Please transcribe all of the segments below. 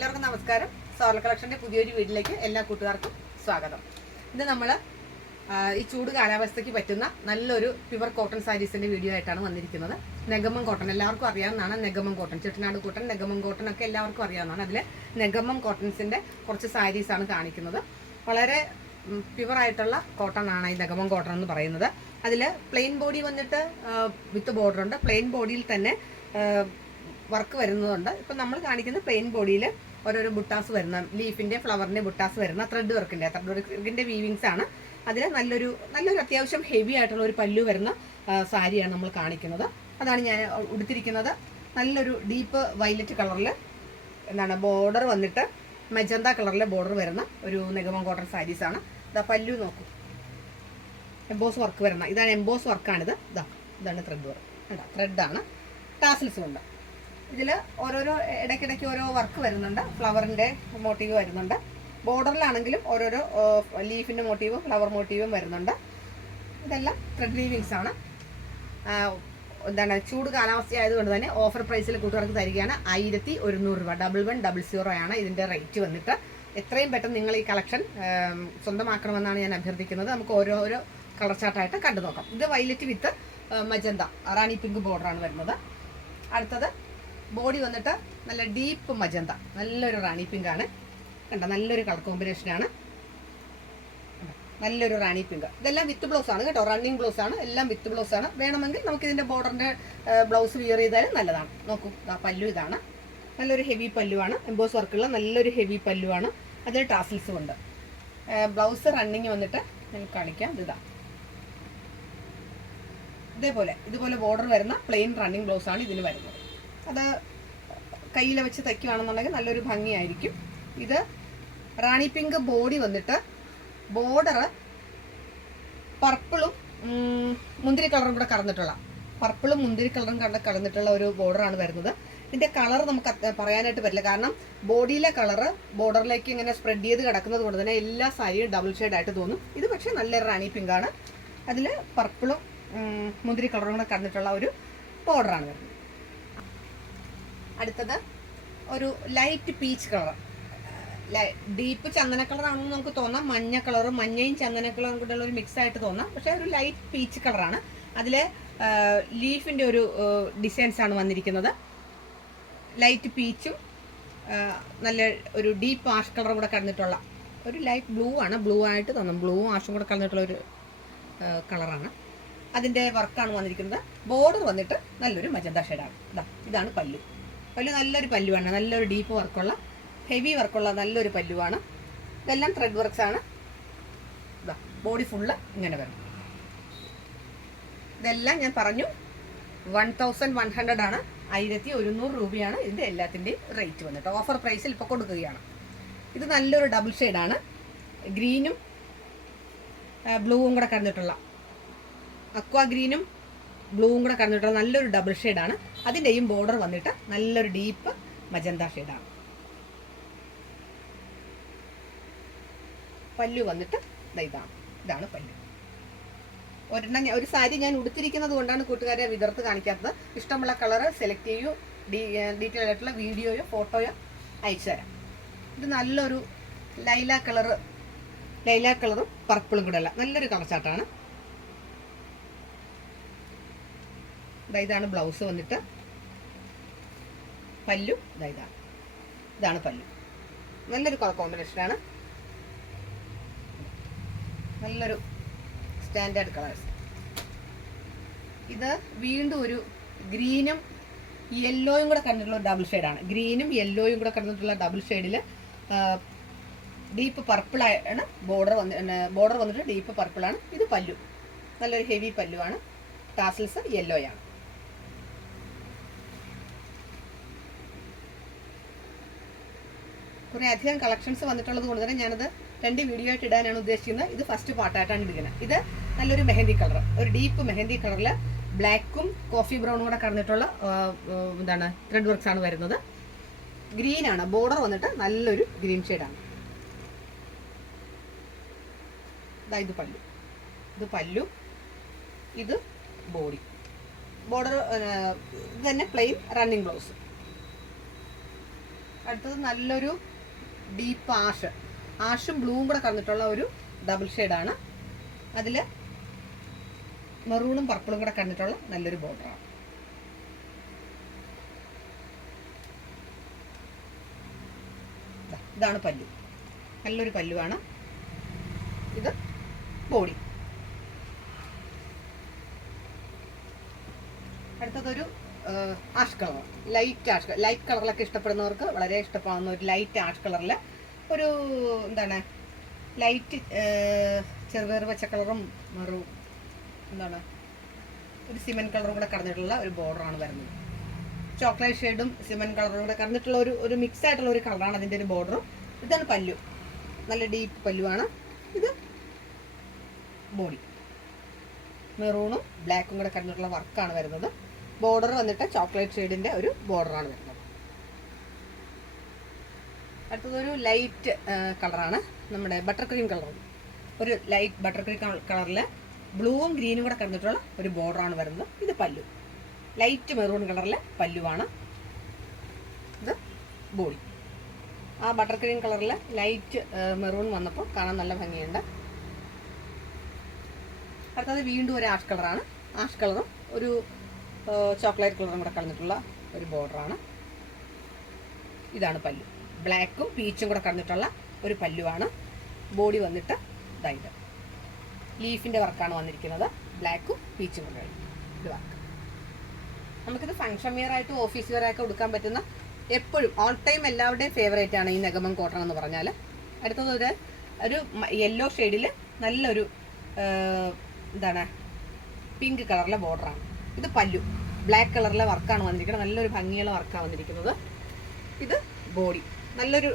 എല്ലാവർക്കും നമസ്കാരം. സോള കളക്ഷന്റെ പുതിയൊരു വീട്ടിലേക്ക് എല്ലാ കൂട്ടുകാർക്കും സ്വാഗതം. ഇത് നമ്മൾ ഈ ചൂട് കാലാവസ്ഥയ്ക്ക് പറ്റുന്ന നല്ലൊരു പ്യുവർ കോട്ടൺ സാരീസിന്റെ വീഡിയോ ആയിട്ടാണ് വന്നിരിക്കുന്നത്. നെഗമം കോട്ടൺ എല്ലാവർക്കും അറിയാവുന്നതാണ്. നെഗമം കോട്ടൺ, ചെട്ടിനാട് കോട്ടൺ, നെഗമം കോട്ടൺ ഒക്കെ എല്ലാവർക്കും അറിയാവുന്നതാണ്. അതിൽ നെഗമം കോട്ടൺസിന്റെ കുറച്ച് സാരീസാണ് കാണിക്കുന്നത്. വളരെ പ്യുവർ ആയിട്ടുള്ള കോട്ടൺ ആണ് ഈ നെഗമം കോട്ടൺ എന്ന് പറയുന്നത്. അതിൽ പ്ലെയിൻ ബോഡി വന്നിട്ട് വിത്ത് ബോർഡർ ഉണ്ട്. പ്ലെയിൻ ബോഡിയിൽ തന്നെ വർക്ക് വരുന്നതുണ്ട്. ഇപ്പം നമ്മൾ കാണിക്കുന്ന പ്ലെയിൻ ബോഡിയിൽ ഓരോരോ ബുട്ടാസ് വരുന്ന, ലീഫിന്റെ ഫ്ലവറിന്റെ ബുട്ടാസ് വരുന്ന ത്രെഡ് വർക്കിന്റെ വീവിങ്സ് ആണ്. അതിൽ നല്ലൊരു അത്യാവശ്യം ഹെവി ആയിട്ടുള്ള ഒരു പല്ലു വരുന്ന സാരിയാണ് നമ്മൾ കാണിക്കുന്നത്. അതാണ് ഞാൻ ഉടുത്തിരിക്കുന്നത്. നല്ലൊരു ഡീപ്പ് വയലറ്റ് കളറിൽ ബോർഡർ വന്നിട്ട് മജന്ത കളറിലെ ബോർഡർ വരുന്ന ഒരു നെഗമം കോട്ടൺ സാരീസാണ്. ഇതാ പല്ലു നോക്കൂ, എംബോസ് വർക്ക് വരുന്ന, ഇതാണ് എംബോസ് വർക്കാണിത്. ഇതാണ് ത്രെഡ് വർക്ക്, ത്രെഡാണ്. ടാസിൽസും ഉണ്ട്. ഇതിൽ ഓരോരോ ഇടയ്ക്കിടയ്ക്ക് ഓരോ വർക്ക് വരുന്നുണ്ട്. ഫ്ലവറിൻ്റെ മോട്ടീവ് വരുന്നുണ്ട്. ബോർഡറിലാണെങ്കിലും ഓരോരോ ലീഫിൻ്റെ മോട്ടീവും ഫ്ലവർ മോട്ടീവും വരുന്നുണ്ട്. ഇതെല്ലാം ത്രെഡ് വീവിങ്സ് ആണ്. ചൂട് കാലാവസ്ഥ ആയതുകൊണ്ട് തന്നെ ഓഫർ പ്രൈസിൽ കൂട്ടുകാർക്ക് തരികയാണ് 1100 രൂപ. 1100 ആണ് ഇതിൻ്റെ റേറ്റ് വന്നിട്ട്. എത്രയും പെട്ടെന്ന് നിങ്ങൾ ഈ കളക്ഷൻ സ്വന്തമാക്കണമെന്നാണ് ഞാൻ അഭ്യർത്ഥിക്കുന്നത്. നമുക്ക് ഓരോരോ കളർ ചാർട്ടായിട്ട് കണ്ടു നോക്കാം. ഇത് വൈലറ്റ് വിത്ത് മജന്ത റാണി പിങ്ക് ബോർഡറാണ് വരുന്നത്. അടുത്തത് ബോഡി വന്നിട്ട് നല്ല ഡീപ്പ് മജന്ത, നല്ലൊരു റാണി പിങ്ക് ആണ്. കണ്ട, നല്ലൊരു കളർ കോമ്പിനേഷനാണ്. നല്ലൊരു റാണി പിങ്ക്. ഇതെല്ലാം വിത്ത് ബ്ലൗസ് ആണ് കേട്ടോ, റണ്ണിങ് ബ്ലൗസ് ആണ്. എല്ലാം വിത്ത് ബ്ലൗസ് ആണ്. വേണമെങ്കിൽ നമുക്ക് ഇതിന്റെ ബോർഡറിന്റെ ബ്ലൗസ് വിയർ ചെയ്താലും നല്ലതാണ്. നോക്കൂ, പല്ലു ഇതാണ്. നല്ലൊരു ഹെവി പല്ലുവാണ്. എംബോസ് വർക്കുള്ള നല്ലൊരു ഹെവി പല്ലുവാണ്. അതിൽ ടാസിൽസും ഉണ്ട്. ബ്ലൗസ് റണ്ണിങ് വന്നിട്ട് ഞാൻ കാണിക്കാം. ഇതുപോലെ ബോർഡർ വരുന്ന പ്ലെയിൻ റണ്ണിങ് ബ്ലൗസ് ആണ് ഇതിന് വരുന്നത്. അത് കയ്യിൽ വെച്ച് തയ്ക്കുകയാണെന്നുണ്ടെങ്കിൽ നല്ലൊരു ഭംഗിയായിരിക്കും. ഇത് റാണി പിങ്ക് ബോഡി വന്നിട്ട് ബോർഡർ പർപ്പിളും മുന്തിരി കളറും കൂടെ കലർന്നിട്ടുള്ള ഒരു ബോർഡറാണ് വരുന്നത്. ഇതിന്റെ കളർ നമുക്ക് പറയാനായിട്ട് പറ്റില്ല, കാരണം ബോഡിയിലെ കളറ് ബോർഡറിലേക്ക് ഇങ്ങനെ സ്പ്രെഡ് ചെയ്ത് കിടക്കുന്നത് കൊണ്ട് തന്നെ എല്ലാ സാരിയും ഡബിൾ ഷെയ്ഡ് ആയിട്ട് തോന്നും. ഇത് പക്ഷേ നല്ലൊരു റാണി പിങ്ക് ആണ്. അതിൽ പർപ്പിളും മുന്തിരി കളറും കൂടെ കലർന്നിട്ടുള്ള ഒരു ബോർഡറാണ് വരുന്നത്. അടുത്തത് ഒരു ലൈറ്റ് പീച്ച് കളർ, ഡീപ്പ് ചന്ദന കളറാണെന്ന് നമുക്ക് തോന്നാം. മഞ്ഞ കളറും മഞ്ഞയും ചന്ദന കളറും കൂടെ ഒരു മിക്സ് ആയിട്ട് തോന്നാം. പക്ഷെ ഒരു ലൈറ്റ് പീച്ച് കളറാണ്. അതിൽ ലീഫിന്റെ ഒരു ഡിസൈൻസ് ആണ് വന്നിരിക്കുന്നത്. ലൈറ്റ് പീച്ചും നല്ല ഒരു ഡീപ്പ് ആഷ് കളറും കൂടെ കലർന്നിട്ടുള്ള ഒരു ലൈറ്റ് ബ്ലൂ ആണ്. ബ്ലൂ ആയിട്ട് തോന്നും. ബ്ലൂവും ആഷും കൂടെ കലർന്നിട്ടുള്ള ഒരു കളറാണ്. അതിന്റെ വർക്കാണ് വന്നിരിക്കുന്നത്. ബോർഡർ വന്നിട്ട് നല്ലൊരു മജന്ത ഷെയ്ഡാണ്. ഇതാണ് പല്ലു. നല്ലൊരു പല്ലുവാണ്. നല്ലൊരു ഡീപ്പ് വർക്കുള്ള ഹെവി വർക്കുള്ള നല്ലൊരു പല്ലുവാണ്. ഇതെല്ലാം ത്രെഡ് വർക്ക്സ് ആണ്. ബോഡി ഫുള്ള് ഇങ്ങനെ വരും. ഇതെല്ലാം ഞാൻ പറഞ്ഞു 1100 ആണ്. 1100 രൂപയാണ് ഇതിൻ്റെ എല്ലാത്തിൻ്റെയും റേറ്റ് വന്നിട്ട്. ഓഫർ പ്രൈസിൽ ഇപ്പോൾ കൊടുക്കുകയാണ്. ഇത് നല്ലൊരു ഡബിൾ ഷെയ്ഡാണ്. ഗ്രീനും ബ്ലൂവും കൂടെ കലർന്നിട്ടുള്ള, അക്വാ ഗ്രീനും ബ്ലൂവും കൂടെ കലർന്നിട്ടുള്ള നല്ലൊരു ഡബിൾ ഷെയ്ഡാണ്. അതിൻ്റെയും ബോർഡർ വന്നിട്ട് നല്ലൊരു ഡീപ്പ് മജന്ത ഷെയ്ഡാണ്. പല്ലു വന്നിട്ട് ഇതാണ് പല്ലു. ഒരു സാരി ഞാൻ ഉടുത്തിരിക്കുന്നത് കൊണ്ടാണ് കൂട്ടുകാരെ വിതർത്ത് കാണിക്കാത്തത്. ഇഷ്ടമുള്ള കളറ് സെലക്ട് ചെയ്യൂ. ഡീറ്റെയിൽ ആയിട്ടുള്ള വീഡിയോയോ ഫോട്ടോയോ അയച്ചു തരാം. ഇത് നല്ലൊരു ലൈലാ കളറും പർപ്പിളും കൂടെ അല്ല, നല്ലൊരു കളർ ചാർട്ടാണ്. ഇതാണ് ബ്ലൗസ് വന്നിട്ട്. പല്ലു ഇതാണ് പല്ലു. നല്ലൊരു കളർ കോമ്പിനേഷനാണ്. നല്ലൊരു സ്റ്റാൻഡേർഡ് കളേഴ്സ്. ഇത് വീണ്ടും ഒരു ഗ്രീനും യെല്ലോയും കൂടെ കണ്ടിട്ടുള്ള ഡബിൾ ഷെയ്ഡാണ്. ഗ്രീനും യെല്ലോയും കൂടെ കണ്ടിട്ടുള്ള ഡബിൾ ഷെയ്ഡിൽ ഡീപ്പ് പർപ്പിളാണ് ബോർഡർ വന്നിട്ട് ഡീപ്പ് പർപ്പിളാണ്. ഇത് പല്ലു, നല്ലൊരു ഹെവി പല്ലുവാണ്. ടാസിൽസ് യെല്ലോയാണ്. കുറേ അധികം കളക്ഷൻസ് വന്നിട്ടുള്ളത് കൊണ്ട് തന്നെ ഞാനത് 2 വീഡിയോ ആയിട്ട് ഇടാനാണ് ഉദ്ദേശിക്കുന്നത്. ഇത് ഫസ്റ്റ് പാർട്ടായിട്ടാണ് ഇടുന്നത്. ഇത് നല്ലൊരു മെഹന്തി കളർ, ഒരു ഡീപ്പ് മെഹന്തി കളറിൽ ബ്ലാക്കും കോഫി ബ്രൗണും കൂടെ കലർന്നിട്ടുള്ള ത്രെഡ് വർക്ക്സ് ആണ് വരുന്നത്. ഗ്രീനാണ്. ബോർഡർ വന്നിട്ട് നല്ലൊരു ഗ്രീൻ ഷെയ്ഡാണ്. ഇത് പല്ലു, ഇത് ബോഡി. ബോർഡർ ഇത് തന്നെ പ്ലെയിൻ റണ്ണിങ് ബ്ലൗസ്. അടുത്തത് നല്ലൊരു ഡീപ്പ് ആഷും ബ്ലൂവും കൂടെ കടന്നിട്ടുള്ള ഒരു ഡബിൾ ഷെയ്ഡാണ്. അതിൽ മെറൂണും പർപ്പിളും കൂടെ കടന്നിട്ടുള്ള നല്ലൊരു ബോർഡറാണ്. ഇതാണ് പല്ലു, നല്ലൊരു പല്ലുവാണ്. ഇത് ബോഡി. അടുത്തതൊരു ആഷ് കളർ, ലൈറ്റ് കളറിലൊക്കെ ഇഷ്ടപ്പെടുന്നവർക്ക് വളരെ ഇഷ്ടപ്പെടുന്ന ഒരു ലൈറ്റ് ആഷ് കളറിൽ ഒരു എന്താണ് ലൈറ്റ് ചെറുപയർ പച്ച കളറും ഒരു സിമെൻറ്റ് കളറും കൂടെ കടന്നിട്ടുള്ള ഒരു ബോർഡറാണ് വരുന്നത്. ചോക്ലേറ്റ് ഷെയ്ഡും സിമെൻറ്റ് കളറും കൂടെ കടന്നിട്ടുള്ള ഒരു മിക്സ് ആയിട്ടുള്ള ഒരു കളറാണ് അതിൻ്റെ ഒരു ബോർഡറും. ഇതാണ് പല്ലു, നല്ല ഡീപ്പ് പല്ലുവാണ്. ഇത് ബോഡി, മെറൂണും ബ്ലാക്കും കൂടെ കടന്നിട്ടുള്ള വർക്കാണ് വരുന്നത്. ബോർഡർ വന്നിട്ട് ചോക്ലേറ്റ് ഷെയ്ഡിൻ്റെ ഒരു ബോർഡറാണ് വരുന്നത്. അടുത്തതൊരു ലൈറ്റ് കളറാണ്, നമ്മുടെ ബട്ടർ ക്രീം കളർ. ഒരു ലൈറ്റ് ബട്ടർ ക്രീം കളറിൽ ബ്ലൂവും ഗ്രീനും കൂടെ കടന്നിട്ടുള്ള ഒരു ബോർഡറാണ് വരുന്നത്. ഇത് പല്ലു, ലൈറ്റ് മെറൂൺ കളറിലെ പല്ലുവാണ്. ഇത് ബോഡി. ആ ബട്ടർ ക്രീം കളറിൽ ലൈറ്റ് മെറൂൺ വന്നപ്പോൾ കാണാൻ നല്ല ഭംഗിയുണ്ട്. അടുത്തത് വീണ്ടും ഒരു ആഷ് കളറാണ്. ആഷ് കളറും ഒരു ചോക്ലേറ്റ് കളറും കൂടെ കടന്നിട്ടുള്ള ഒരു ബോർഡറാണ്. ഇതാണ് പല്ലു, ബ്ലാക്കും പീച്ചും കൂടെ കടന്നിട്ടുള്ള ഒരു പല്ലുവാണ്. ബോഡി വന്നിട്ട് ഇതായത് ലീഫിൻ്റെ വർക്കാണ് വന്നിരിക്കുന്നത്. ബ്ലാക്കും പീച്ചും കൂടെ ഇത് വർക്ക്. നമുക്കിത് ഫംഗ്ഷൻ വെയർ ആയിട്ട് ഓഫീസ് വെയർ ആയിട്ട് കൊടുക്കാൻ പറ്റുന്ന എപ്പോഴും ഓൾ ടൈം എല്ലാവരുടെയും ഫേവറേറ്റ് ആണ് ഈ നെഗമം കോട്ടൺ എന്ന് പറഞ്ഞാൽ. അടുത്തത് ഒരു യെല്ലോ ഷെയ്ഡിൽ നല്ലൊരു പിങ്ക് കളറിലെ ബോർഡറാണ്. ഇത് പല്ലു, ബ്ലാക്ക് കളറിലെ വർക്കാണ് വന്നിരിക്കുന്നത്. നല്ലൊരു ഭംഗിയുള്ള വർക്കാണ് വന്നിരിക്കുന്നത്. ഇത് ബോഡി, നല്ലൊരു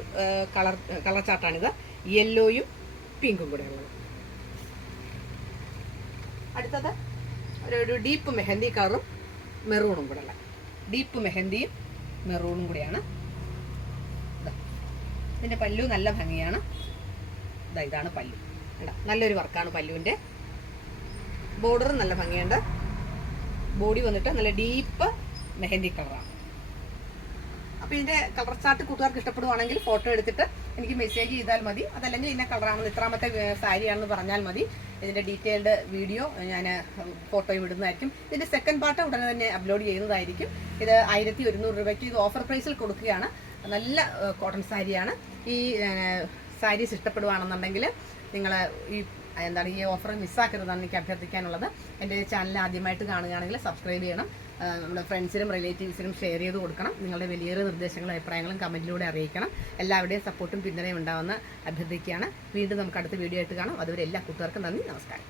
കളർ ചാർട്ടാണിത്, യെല്ലോയും പിങ്കും കൂടെ ഉള്ളത്. അടുത്തത് ഒരു ഡീപ്പ് മെഹന്തി കളറും മെറൂണും കൂടെ ഉള്ള ഡീപ്പ് മെഹന്തിയും മെറൂണും കൂടിയാണ്. ഇതിൻ്റെ പല്ലു നല്ല ഭംഗിയാണ്. ഇതാണ് പല്ലു, നല്ലൊരു വർക്കാണ് പല്ലുവിൻ്റെ. ബോർഡറും നല്ല ഭംഗിയുണ്ട്. ബോഡി വന്നിട്ട് നല്ല ഡീപ്പ് മെഹന്തി കളറാണ്. അപ്പോൾ ഇതിൻ്റെ കളർ ചാർട്ട് കൂട്ടുകാർക്ക് ഇഷ്ടപ്പെടുവാണെങ്കിൽ ഫോട്ടോ എടുത്തിട്ട് എനിക്ക് മെസ്സേജ് ചെയ്താൽ മതി. അതല്ലെങ്കിൽ ഇന്ന കളറാണെന്ന് ഇത്രാമത്തെ സാരിയാണെന്ന് പറഞ്ഞാൽ മതി. ഇതിൻ്റെ ഡീറ്റെയിൽഡ് വീഡിയോ ഞാൻ ഫോട്ടോയും ഇടുന്നതായിരിക്കും. ഇതിൻ്റെ സെക്കൻഡ് പാർട്ട് ഉടനെ തന്നെ അപ്ലോഡ് ചെയ്യുന്നതായിരിക്കും. ഇത് 1100 രൂപയ്ക്ക് ഇത് ഓഫർ പ്രൈസിൽ കൊടുക്കുകയാണ്. നല്ല കോട്ടൺ സാരിയാണ്. ഈ സാരീസ് ഇഷ്ടപ്പെടുവാണെന്നുണ്ടെങ്കിൽ നിങ്ങൾ ഈ ഓഫർ മിസ്സാക്കരുതെന്നാണ് എനിക്ക് അഭ്യർത്ഥിക്കാനുള്ളത്. എൻ്റെ ചാനൽ ആദ്യമായിട്ട് കാണുകയാണെങ്കിൽ സബ്സ്ക്രൈബ് ചെയ്യണം. നമ്മുടെ ഫ്രണ്ട്സിനും റിലേറ്റീവ്സിനും ഷെയർ ചെയ്ത് കൊടുക്കണം. നിങ്ങളുടെ വലിയൊരു നിർദ്ദേശങ്ങളും അഭിപ്രായങ്ങളും കമൻറ്റിലൂടെ അറിയിക്കണം. എല്ലാവരുടെയും സപ്പോർട്ടും പിന്തുണയും ഉണ്ടാവുമെന്ന് അഭ്യർത്ഥിക്കുകയാണ്. വീണ്ടും നമുക്ക് അടുത്ത വീഡിയോ ആയിട്ട് കാണാം. അതുവരെ എല്ലാ കൂട്ടുകാർക്കും നന്ദി, നമസ്കാരം.